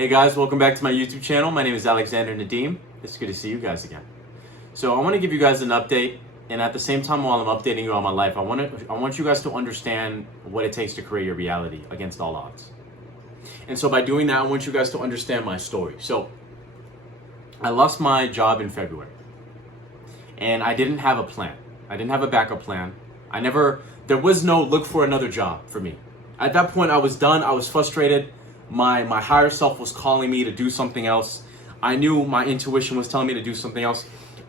Hey guys, welcome back to my YouTube channel. My name is Alexander Nadeem. It's good to see you guys again. So I want to give you guys an update, and at the same time while I'm updating you on my life, I want you guys to understand what it takes to create your reality against all odds. And so by doing that, I want you guys to understand my story. So I lost my job in February, and I didn't have a plan. I didn't have a backup plan. There was no look for another job for me. At that point, I was done. I was frustrated. My higher self was calling me to do something else. I knew my intuition was telling me to do something else.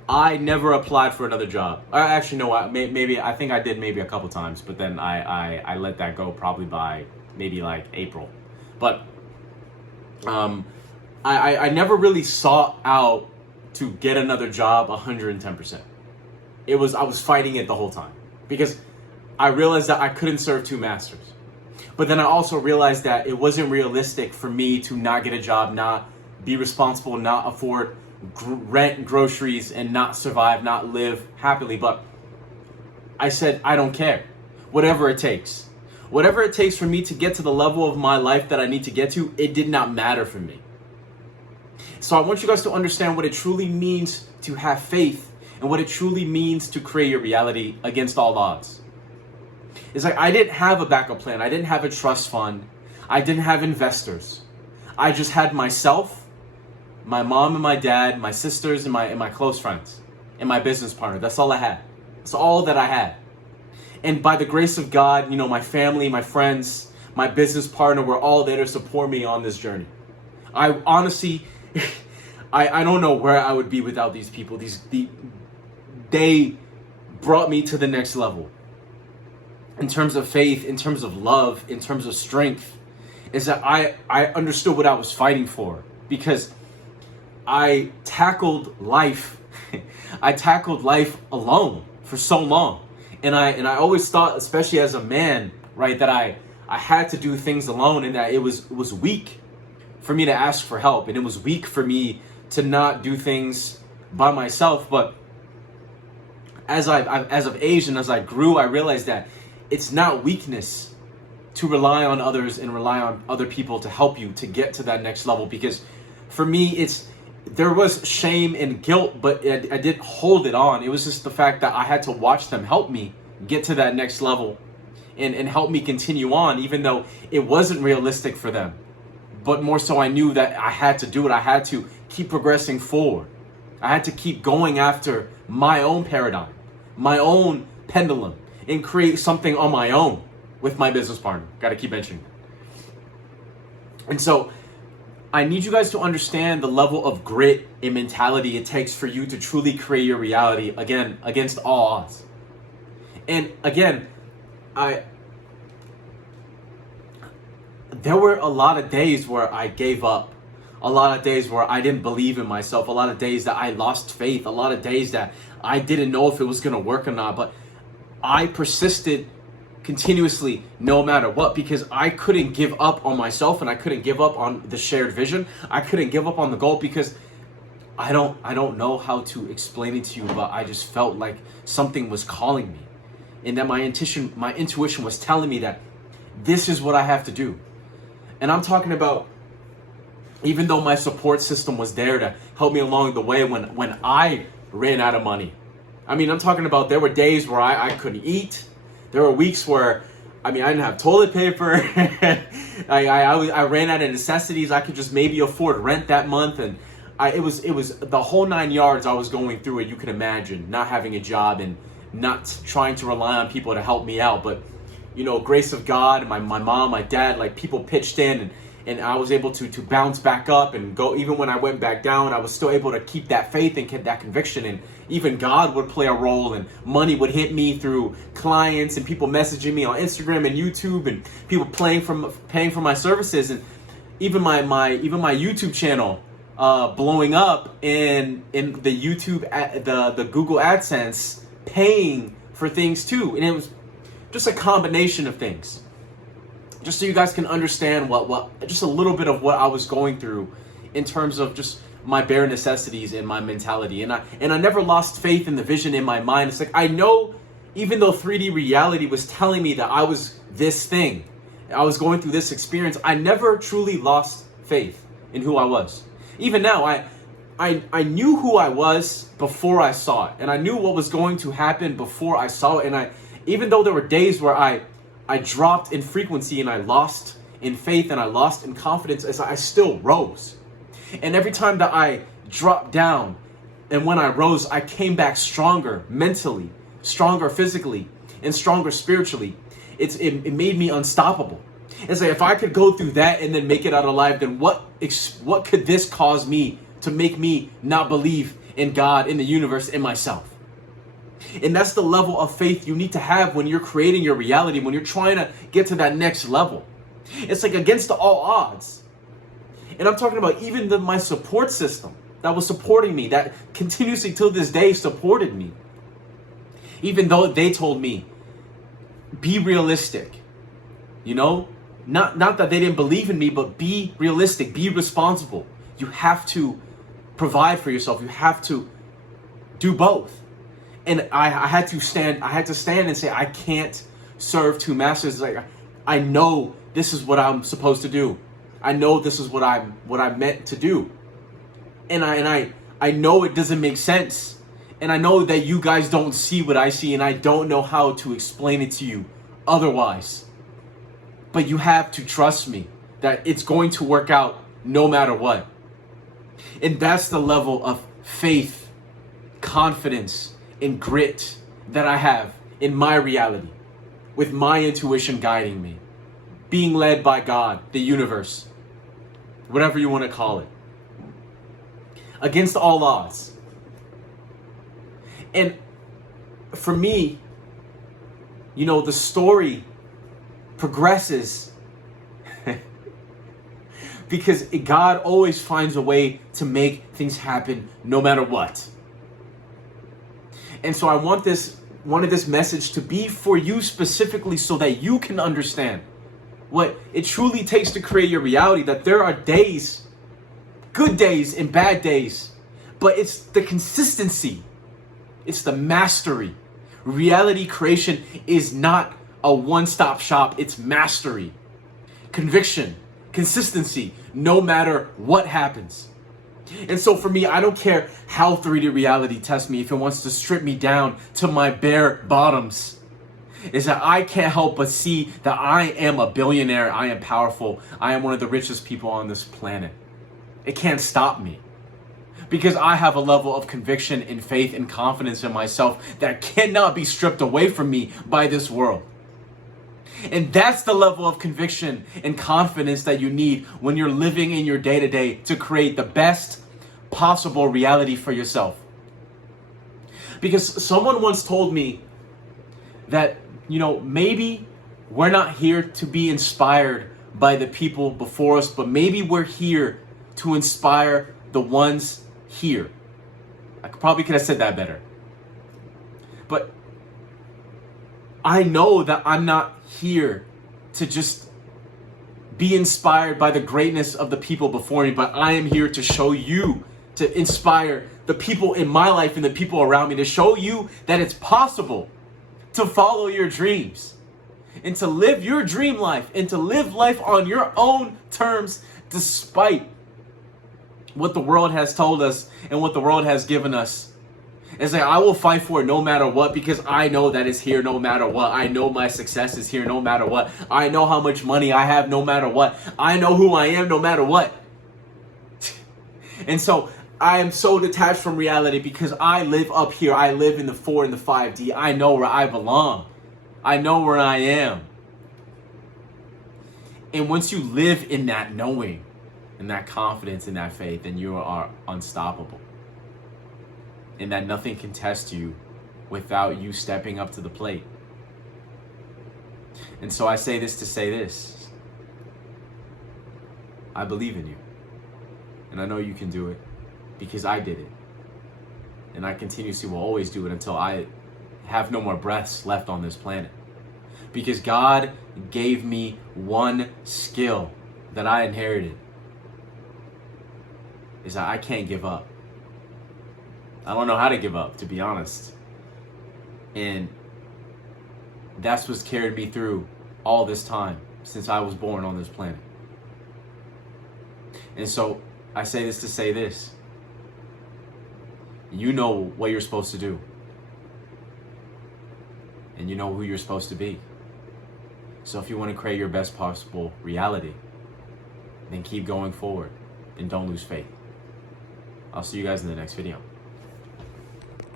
I never applied for another job. Actually, no, I think I did maybe a couple times, but then I let that go probably by maybe like April. But I never really sought out to get another job 110%. I was fighting it the whole time because I realized that I couldn't serve two masters. But then I also realized that it wasn't realistic for me to not get a job, not be responsible, not afford rent, groceries, and not survive, not live happily. But I said, I don't care. Whatever it takes. Whatever it takes for me to get to the level of my life that I need to get to, it did not matter for me. So I want you guys to understand what it truly means to have faith and what it truly means to create your reality against all odds. It's like I didn't have a backup plan. I didn't have a trust fund. I didn't have investors. I just had myself, my mom and my dad, my sisters and my close friends, and my business partner. That's all I had. That's all that I had. And by the grace of God, my family, my friends, my business partner were all there to support me on this journey. I honestly, I don't know where I would be without these people. They brought me to the next level. In terms of faith, in terms of love, in terms of strength, is that I understood what I was fighting for because I tackled life. I tackled life alone for so long. And I always thought, especially as a man, right, that I had to do things alone and that it was weak for me to ask for help. And it was weak for me to not do things by myself. But as I've aged and as I grew, I realized that it's not weakness to rely on others and rely on other people to help you to get to that next level. Because for me, there was shame and guilt, but I didn't hold it on. It was just the fact that I had to watch them help me get to that next level and help me continue on, even though it wasn't realistic for them. But more so, I knew that I had to do it. I had to keep progressing forward. I had to keep going after my own paradigm, my own pendulum, and create something on my own with my business partner. Got to keep mentioning that. And so I need you guys to understand the level of grit and mentality it takes for you to truly create your reality, again, against all odds. And again, there were a lot of days where I gave up, a lot of days where I didn't believe in myself, a lot of days that I lost faith, a lot of days that I didn't know if it was going to work or not. But I persisted continuously no matter what because I couldn't give up on myself and I couldn't give up on the shared vision. I couldn't give up on the goal because I don't know how to explain it to you, but I just felt like something was calling me and that my intuition was telling me that this is what I have to do. And I'm talking about even though my support system was there to help me along the way when I ran out of money. I mean, I'm talking about there were days where I couldn't eat. There were weeks where, I didn't have toilet paper. I ran out of necessities. I could just maybe afford rent that month. And it was the whole 9 yards I was going through it. You can imagine not having a job and not trying to rely on people to help me out. But, grace of God, my mom, my dad, like people pitched in and I was able to bounce back up and go. Even when I went back down, I was still able to keep that faith and keep that conviction. And even God would play a role and money would hit me through clients and people messaging me on Instagram and YouTube and people paying for my services. And even my YouTube channel blowing up in the YouTube, the Google AdSense paying for things too. And it was just a combination of things. Just so you guys can understand what just a little bit of what I was going through in terms of just my bare necessities and my mentality. And I never lost faith in the vision in my mind. It's like I know even though 3D reality was telling me that I was this thing, I was going through this experience, I never truly lost faith in who I was. Even now, I knew who I was before I saw it, and I knew what was going to happen before I saw it. And even though there were days where I dropped in frequency and I lost in faith and I lost in confidence, as I still rose. And every time that I dropped down and when I rose, I came back stronger mentally, stronger physically, and stronger spiritually. It made me unstoppable. It's like, if I could go through that and then make it out alive, then what could this cause me to make me not believe in God, in the universe, in myself? And that's the level of faith you need to have when you're creating your reality, when you're trying to get to that next level. It's like against all odds. And I'm talking about even my support system that was supporting me, that continuously till this day supported me. Even though they told me, be realistic, you know? Not that they didn't believe in me, but be realistic, be responsible. You have to provide for yourself. You have to do both. And I had to stand and say, I can't serve two masters. Like, I know this is what I'm supposed to do. I know this is what I'm meant to do. And I know it doesn't make sense. And I know that you guys don't see what I see, and I don't know how to explain it to you otherwise. But you have to trust me that it's going to work out no matter what. And that's the level of faith, confidence, and grit that I have in my reality, with my intuition guiding me, being led by God, the universe, whatever you want to call it, against all odds. And for me, you know, the story progresses because God always finds a way to make things happen no matter what. And so I wanted this message to be for you specifically, so that you can understand what it truly takes to create your reality. That there are days, good days and bad days, but it's the consistency, it's the mastery. Reality creation is not a one-stop shop, it's mastery, conviction, consistency, no matter what happens. And so for me, I don't care how 3D reality tests me, if it wants to strip me down to my bare bottoms, is that I can't help but see that I am a billionaire, I am powerful, I am one of the richest people on this planet. It can't stop me, because I have a level of conviction and faith and confidence in myself that cannot be stripped away from me by this world. And that's the level of conviction and confidence that you need when you're living in your day-to-day to create the best possible reality for yourself. Because someone once told me that, you know, maybe we're not here to be inspired by the people before us, but maybe we're here to inspire the ones here. I probably could have said that better. But I know that I'm not here to just be inspired by the greatness of the people before me, but I am here to show you, to inspire the people in my life and the people around me, to show you that it's possible to follow your dreams and to live your dream life and to live life on your own terms, despite what the world has told us and what the world has given us. It's like, I will fight for it no matter what, because I know that it's here no matter what. I know my success is here no matter what. I know how much money I have no matter what. I know who I am no matter what. And so I am so detached from reality because I live up here. I live in the 4 and the 5D. I know where I belong. I know where I am. And once you live in that knowing, in that confidence, in that faith, then you are unstoppable. And that nothing can test you without you stepping up to the plate. And so I say this to say this. I believe in you. And I know you can do it because I did it. And I continuously will always do it until I have no more breaths left on this planet. Because God gave me one skill that I inherited, is that I can't give up. I don't know how to give up, to be honest. And that's what's carried me through all this time since I was born on this planet. And so I say this to say this. You know what you're supposed to do. And you know who you're supposed to be. So if you want to create your best possible reality, then keep going forward and don't lose faith. I'll see you guys in the next video.